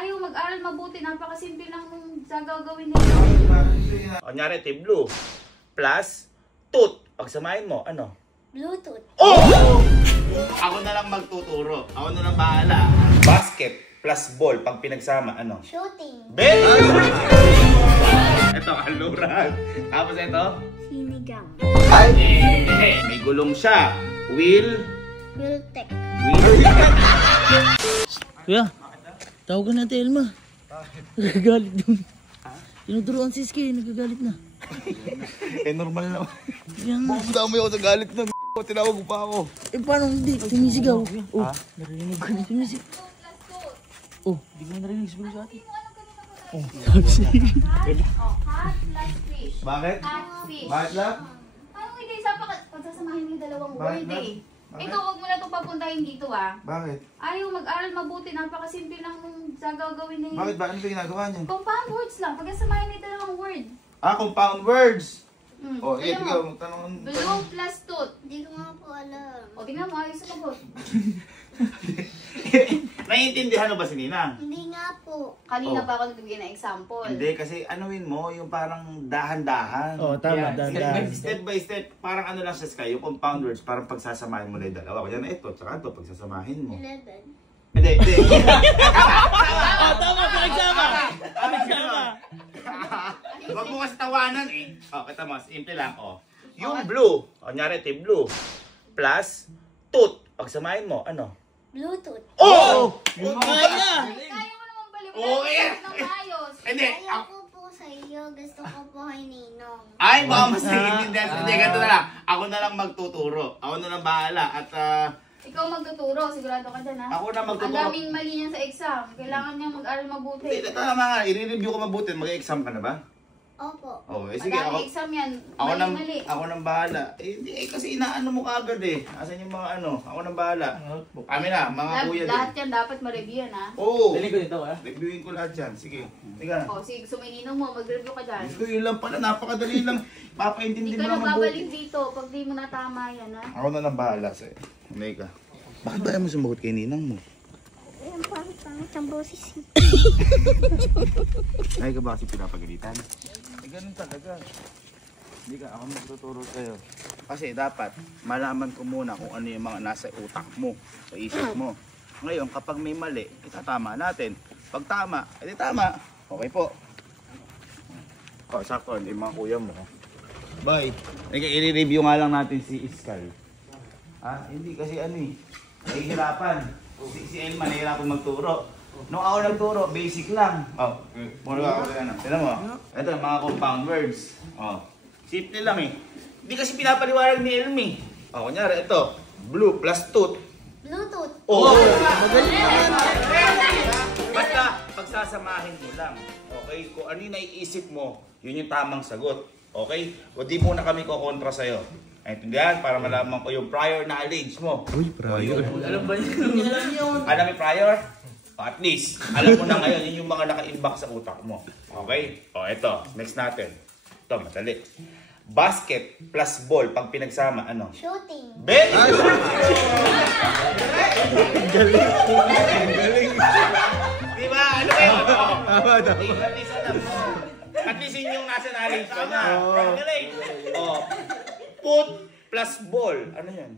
ayaw mag-aral mabuti. Napakasimple lang nung gagawin nila. Kunyari, ito yung blue. Plus, tooth. Pagsamahin mo, ano? Bluetooth. Oh! Ako na lang magtuturo. Ako na lang bahala. Basket plus ball. Pag pinagsama, ano? Shooting. Very good! Ito, aluran. Tapos ito? Sinigang. May gulong siya. Wheel. Wiltec. Kuya, tawagan natin Elma. Nagagalit dun. Tinuturuan si Iski, nagagalit na. Normal naman. Yan na. Dami ako sa galit na tinawag mo pa ako. Paano hindi? Sumisigaw. Oh, narinig ko na sumisigaw. Oh, di ko narinig sabihin sa atin. Oh, sabi siya. Cat plus fish. Bakit? Cat fish. Bakit lang? Anong hindi? Pagsasamahin mo yung dalawang Bakit word ba? eh. Bakit? Ito, huwag mo na itong papuntahin dito ah. Bakit? Ayaw mag-aral mabuti. Napakasimple lang nung gagawin nila. Bakit ba? Ano ba ginagawa niya? Compound words lang. Pagsasamahin mo yung dalawang word. Compound words. Alam Ikaw, mo. magtanong. Blue plus tooth. Hindi ko nga po alam. O, tingnan mo. Ayos sumagot. Naiintindihan mo ba si Ninang? Hindi nga po. Kanina Oh. pa ako nagbigay ng example. Hindi, kasi anuin mo, yung parang dahan-dahan. Oh, tama, Yan, dahan-dahan. Step by step, parang ano lang siya, Sky, yung compound words, parang pagsasamahin mo na yung dalawa. Kaya na ito, tsaka ito, pagsasamahin mo. 11. Hindi. Oh, tama, pinagsama. Pinagsama. Huwag mo kasi tawanan eh. Kita mo, simple lang, Yung blue, kunyari ito yung blue, plus tooth. Pagsamahin mo, ano? Bluetooth. Oh! Kaya! Kaya mo naman baliw. Oo, eh. Ng ayos. Hindi. Ayaw ko po sa iyo. Gusto ko po kay Ninong. Ay, baka mas naiintindihan. Hindi, ganito na lang. Ako na lang magtuturo. Ako na lang bahala. At Ikaw magtuturo. Sigurado ka dyan ha. ako na Ang magtuturo. daming mali niya sa exam. Kailangan niyang mag-aral mabuti. Hindi, tama nga. I-review ko mabuti. Mag-exam ka na ba? Opo. Sige. Madaming exam yan. Mali-mali. Ako nang bahala. Hindi, kasi inaano mo kagad eh. Asan yung mga ano? Ako nang bahala. Kami na, mga kuya din. Lahat yan dapat ma-review yan ha. Oo. Dali ko dito, ha? Reviewin ko lahat yan. Sige. Tika. O, sige, sumininong mo. Mag-review ka dyan. Ito yun lang pala. Napakadali lang. Hindi Papaintindi ka mo na lang mabuti. babalik dito pag di mo natama yan ha. Ako na lang bahala sa'yo. May ka. Bakit ba mo sumagot kay Ninang mo? Ayan, pangit ang boses. Ay ka ba kasi pinapagalitan? Ganun talaga. Hindi ka, ako magtuturo sa'yo. Kasi dapat, malaman ko muna kung ano yung mga nasa utak mo, sa isip mo. Ngayon, kapag may mali, itatama natin. Pag tama, edi tama. Okay po. Sakto, hindi mga kuya mo. Bye. I-review nga lang natin si Sky. Hindi kasi ano eh. Nahihirapan. Si Elma, nahihirapan magturo. Nung ako nagturo, basic lang. Muna ako sa ano. Tignan mo. Ito, mga compound words. Simple lang eh. Hindi kasi pinapaliwanag ni Elmi. Kunyari, ito. Blue plus tooth. Bluetooth. Magaling naman. Basta, pagsasamahin mo lang. Okay? Kung ano yung naiisip mo, yun yung tamang sagot. Okay? O di muna kami kukontra sa'yo. Intindihan? Para malaman ko yung prior knowledge mo. Uy, prior. Alam ba yun? Hindi alam yun. Alam mo prior? At least, alam mo na ngayon, yun yung mga naka-imbak sa utak mo. Okay? Ito. Next natin. Ito, madali. Basket plus ball, pag pinagsama, ano? Shooting. Very good! Galing. Diba? Ano ba yun? At least alam mo. At least yun yung nasa knowledge ko na. Galing. Put plus ball. Ano yan?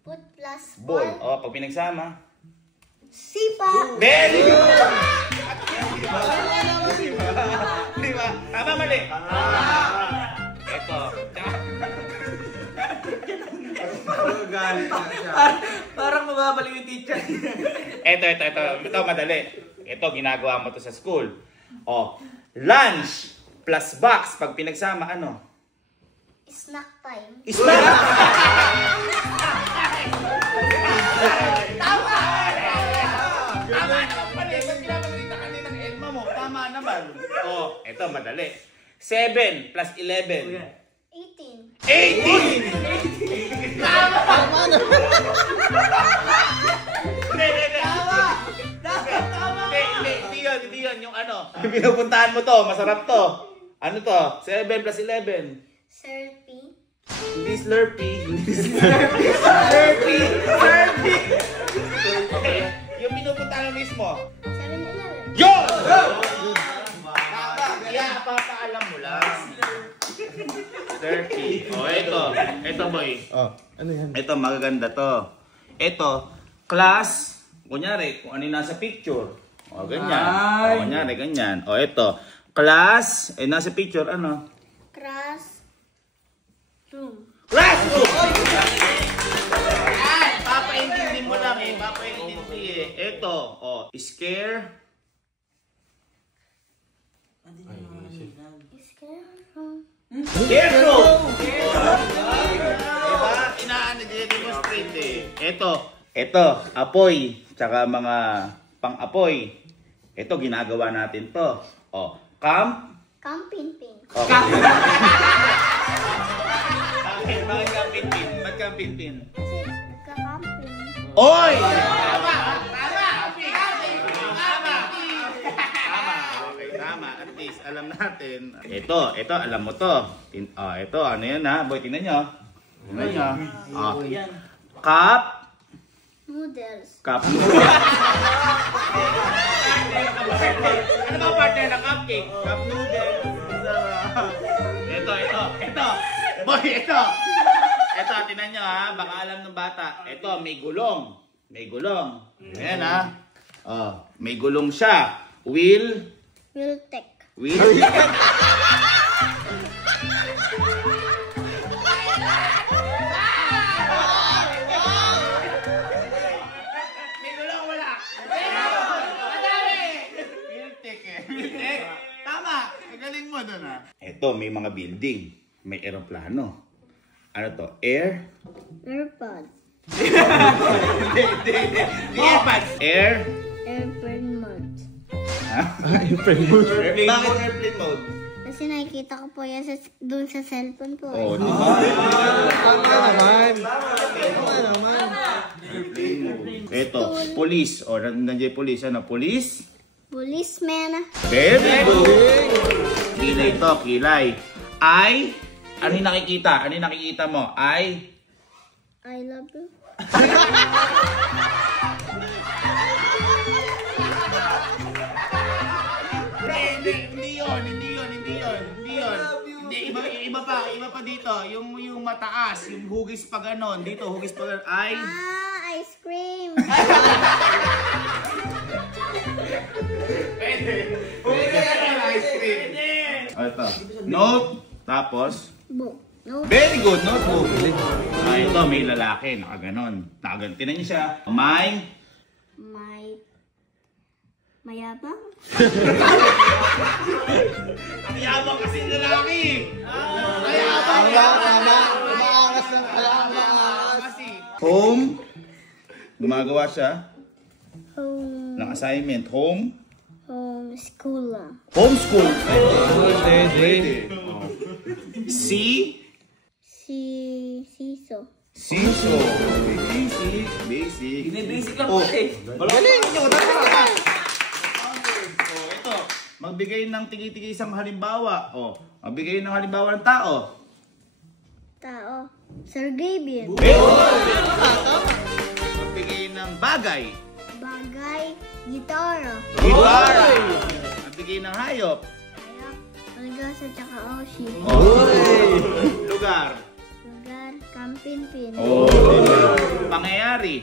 Put plus Ball. ball. Pag pinagsama. Sipa. Very good! Diba? Tama, mali. Ito. Parang mababalik yung teacher. Ito, madali. Ito, ginagawa mo to sa school. Lunch plus box. Pag pinagsama, ano? Snack time. Snack! Tama naman pala. Ba't pinapagalitan ka din ng Elma mo? Tama naman. Ito, madali. 7 plus 11. 18. 18! Tama na! Hindi yun. Yung ano. Pinupuntahan mo to. Masarap to. Ano to? 7 plus 11. Slurpee. Hindi Slurpee. Slurpee. Yung pinupuntahan mo mismo. 7-Eleven. Yun! Kaya papaalam mo lang. 30. O, ito boy. Ano yan? Ito, magaganda to. Ito, class, kunyari, kung ano yung nasa picture. O, ganyan. O, kunyari, ganyan. O, ito, class, nasa picture, ano? Classroom. Classroom! Papaintindi mo lang eh. Papaintindi eh. Ito, o, scare. Scarecrow! Diba? Demonstrate eh. Ito, apoy. Tsaka mga pang-apoy. Ito, ginagawa natin to. O, Camping-pin. Okay. Bakit kampin-pin? Ba't kampin-pin? Kasi nagka-camping. Oy! Tama! Okay, tama. At least, alam natin. Ito, alam mo to. Ito, ano yan ha? Boy, tingnan nyo. Tingnan nyo. Cup. Noodles. Cup. Ano ba partner ng cupcake? Cup noodles. Ito. Boy, ito. Ito, tingnan nyo ha. Baka alam ng bata. Ito, may gulong. Ayan ha. May gulong siya. Wheel. Wiltec. Wheel. May gulong wala. Wiltec. Tama. Magaling mo doon ha. Ito, may mga building. May eroplano. Ano to? Air? Airpod. Airpods. Air? Airplane mode. Airplane mode. Bakit airplane mode? Kasi nakikita ko po yan dun sa cellphone ko. Oh, di ba? Ito, police. O, nandiyan police. Ano? Police? Policeman. Very good. Kilay to, kilay. I? Ano yung nakikita? Ano yung nakikita mo? I love you. Hindi yun. Iba pa dito. Yung mataas, yung hugis pa ganon. Dito, hugis pa ganon. Ice cream. Ice cream. Ito. Note. Tapos. Book. No. Very good, notebook. Ito, may lalaki. Nakaganon. Tinan niyo siya. Mayabang. Ang yabang kasi lalaki. Umaangas ng Kasi. Home. Gumagawa siya Home. ng assignment. Home. School. Homeschool. Pwede. Siso. Siso. Basic. Basic lang po eh. Galing nyo! Ito. Magbigay ng tigi-tigi isang halimbawa. Magbigay ng halimbawa ng tao. Sir Gabriel. Magbigay ng bagay. Gitara. Gitara. Magbigay ng hayop. Malgasa tsaka Oshi. Lugar. Camping-pin. Pangyayari.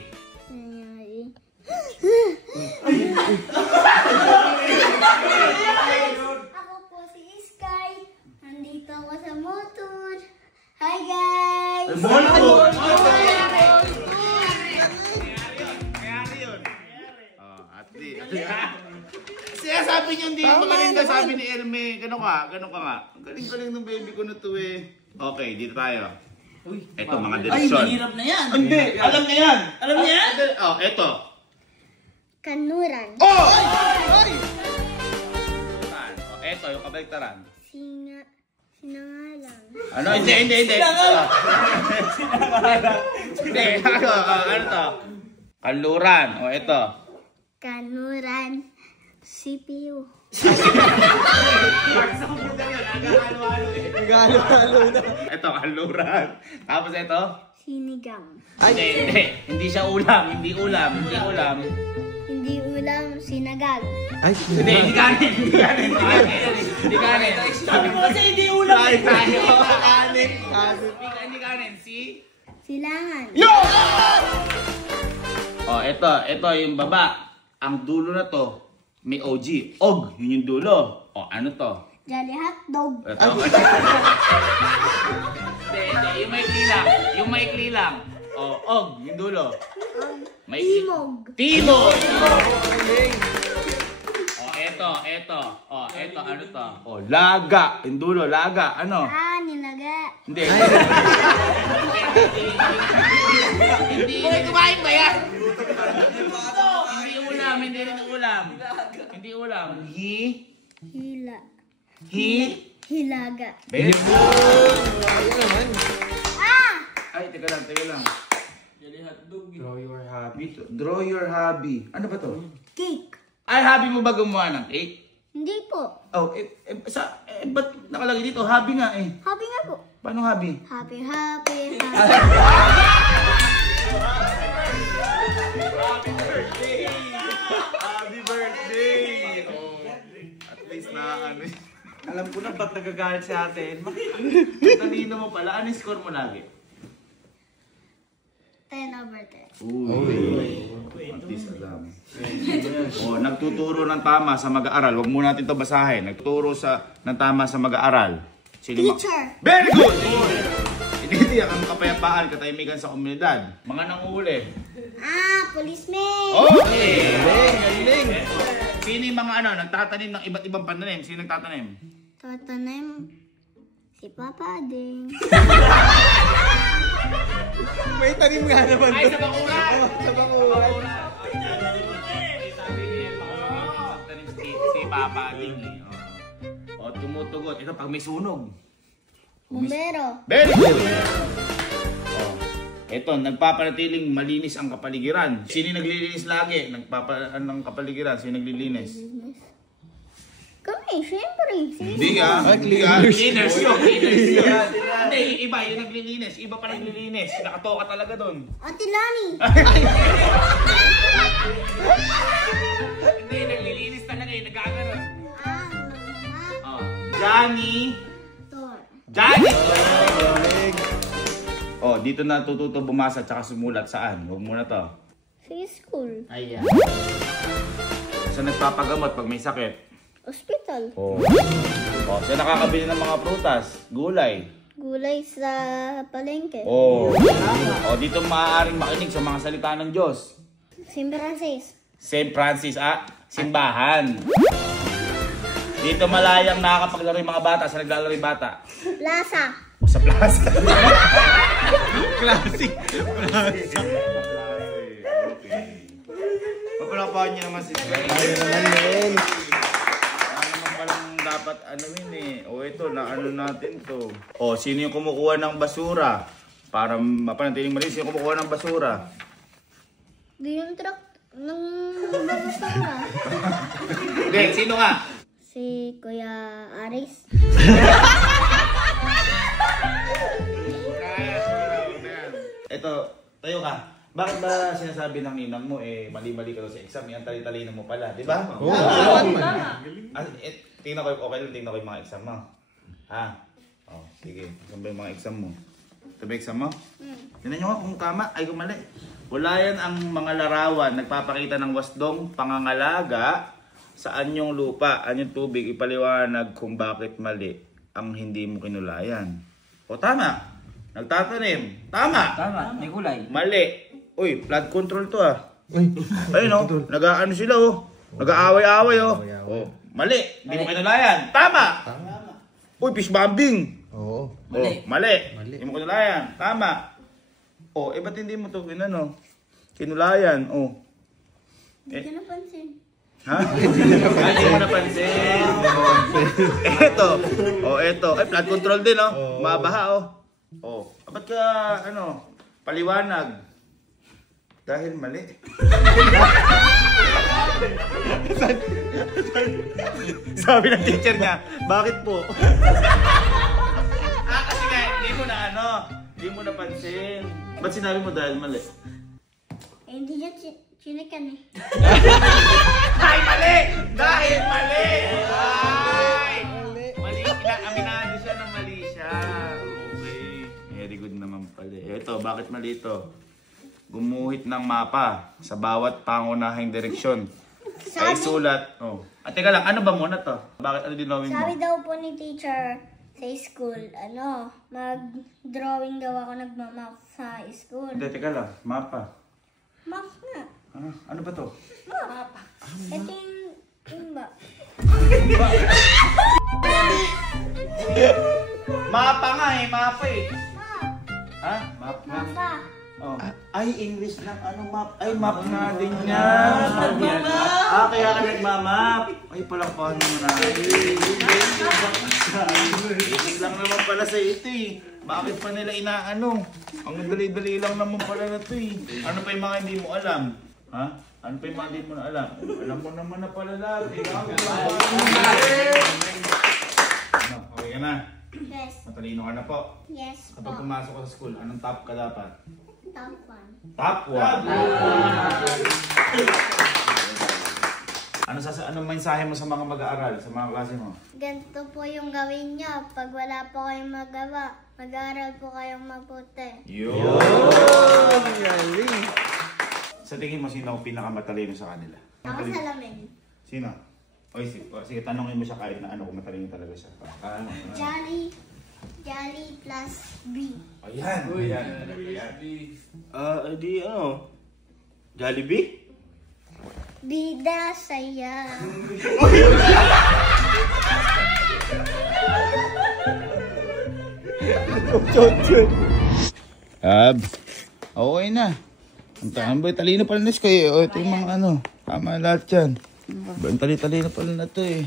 Ako po si Sky. Nandito ako sa motor. Hi guys! Motor. Siya sabi niyo hindi magaling ka, sabi ni Erme. Gano'n ka nga. Ang galing-galing ng baby ko na to eh. Okay, dito tayo. Ito, mga direksyon. Ay, mahirap na yan. Hindi, alam niya yan. Alam niya yan? Ito. Kanuran. Ito, yung kabaliktaran. Sinangalan. Ano? Hindi. Hindi, ano to? Kanluran. Ito. Kanuran. CPU. Galo-galo na. Ito, kanluran. Tapos ito? Sinigang. Hindi. Hindi siya ulam. Hindi ulam. Hindi Hindi ulam, sinagag. Ay, Hindi kanin. Sabi mo kasi hindi ulam. kanin. Hindi kanin. Si? Silangan. Oh, ito yung baba. Ang dulo na to, may OG. Og, yun yung dulo. Oh, ano to? Jolly hotdog. Ito. Hindi, yung maikli lang. Oh, og, yung dulo. Timog. Timog! Oh, eto. Oh, eto, ano to? Oh, laga. Yung dulo, laga. Ano? Nilaga. Hindi. Hindi kumain ba yan? Hindi ulam, hindi rin ulam. Hindi ulam. Hila. Hilaga. Very good. Ay, teka lang. Draw your hobby. Draw your hobby. Ano ba to? Cake. Ay, hobby mo ba gumawa ng cake? Hindi po. Oh, ba't nakalagay dito? Hobby nga eh. Happy nga po. Paano hobby? Happy. Happy birthday! Oh, at least na ano. Alam ko na ba't nagagalit si ate Elma. Talino mo pala. Ano yung score mo lagi? 10/10. At least alam. Oh, nagtuturo ng tama sa mag-aaral. Huwag muna natin ito basahin. Nagtuturo ng tama sa mag-aaral. Teacher. Very good! Tinitiyak ang kapayapaan, katahimikan sa komunidad. Mga nanguhuli. Policeman. Okay! Galing. Sino yung mga nagtatanim ng iba't ibang pananim? Sino nagtatanim? Tatanim. Si Papa Ding. May tanim nga naman. Ay, sa bakuran! Sa bakuran. Tanim si Papa Ding. O, tumutugot. Ito pag may sunog. Bumbero. Very good! Oh, ito, nagpapanatiling malinis ang kapaligiran. Sino naglilinis lagi? Ng kapaligiran. Sino naglilinis? Kami, syempre. Hindi Cleaners yun. Hindi, iba yung naglilinis. Iba pa naglilinis. Nakatoka talaga doon. Ate Lani. Hindi, naglilinis talaga eh. Nagkakaroon. Magmamap. Oh, Johnny. Tor. Johnny! Oh, dito na tututo bumasa tsaka sumulat. Saan? Huwag muna to. Sa school. Ayan. Sa nagpapagamot pag may sakit. Hospital. Oh. Oh, siya nakakabili ng mga prutas, gulay. Gulay sa palengke. Oh. Oh, dito maaaring makinig sa mga salita ng Diyos. St. Francis. St. Francis, simbahan. Dito malayang nakakapaglaro yung mga bata sa naglalaro yung bata. Plaza. O sa plaza. Classic. Okay. Papalapahan niyo naman si Sven. Ayun. Ano naman palang dapat yun eh. O ito, natin to. O, sino yung kumukuha ng basura? Para mapanatiling malinis, sino yung kumukuha ng basura? Di yung truck ng babasura. Hindi, sino nga? Si Kuya Aris. Ito, tayo ka. Bakit ba sinasabi ng ninang mo mali-mali ka daw sa exam? Yan tali-talino mo pala, di ba? Oo. Tingnan ko, okay lang, tingnan ko yung mga exam mo. Ha? Oh, sige. Saan ba yung mga exam mo? Ito ba exam mo? Tingnan nyo kung tama, ay kung mali. Wala yan ang mga larawan, nagpapakita ng wasdong pangangalaga sa anyong lupa, anyong tubig, ipaliwanag kung bakit mali ang hindi mo kinulayan. O tama, nagtatanim. Tama. Tama, may kulay. Mali. Uy, flood control to ayun o, nag-ano sila nag-aaway-aaway mali, hindi mo kinulayan. Tama. Uy, fish bombing. Oo. Mali. Hindi mo kinulayan. Tama. Ba't hindi mo to kinulayan? Hindi ka napansin. Ha? Hindi mo napansin. Eto. Ay, flood control din mabaha ba't ka paliwanag? Dahil mali. Sabi ng teacher niya, bakit po? Kasi nga, hindi mo napansin. Ba't sinabi mo dahil mali? Hindi niya Chinikan eh. Ay, mali! Dahil mali! Ay! Mali. Aminado siya na mali siya. Okay. Very good naman pala. Ito, bakit mali ito? Gumuhit ng mapa sa bawat pangunahing direksyon. Ay sulat. Oh. At teka lang, ano ba muna to? Bakit ano dinawin mo? Sabi daw po ni teacher sa school, mag-drawing daw ako nagmamap sa school. Hindi, teka lang. Mapa. Map nga. Ano ba to? Map. Ito yung ba? Mapa nga eh, mapa eh. Map. Ha? Map nga. Mapa. Oh. Ay, English ng ano map. Ay, map nga din yan. Kaya ka nagmamap. Ay, palang paano mo na. Isig lang naman pala sa ito eh. Bakit pa nila inaano? Ang dali-dali lang naman pala na ito eh. Ano pa yung mga hindi mo alam? Ha? Ano pa yung mga hindi mo na alam? Alam mo naman na pala lahat. Okay ka na? Yes. Matalino ka na po. Yes po. Kapag pumasok ka sa school, anong top ka dapat? Top 1. Top 1. Anong mensahe mo sa mga mag-aaral, sa mga klase mo? Ganito po yung gawin niyo. Pag wala po kayong magawa, mag-aaral po kayong mabuti. Yun! Sa tingin mo, sino ang pinakamatalino sa kanila? Ako salamin. Sino? Oy, sige, tanongin mo siya kahit na ano kung matalino talaga siya. Ano? Jolly plus B. Ayan! Ayan! Di ano? Jollibee? Bida saya. Okay na. Ang talino pala na kayo. Ito yung mga ano. Tama lahat yan. Ang talino pala na ito eh.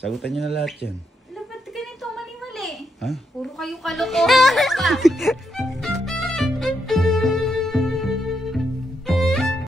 Sagutan niyo na lahat yan. Alam, ba't ganito? Mali-mali. Ha? Puro kayo kalokohan.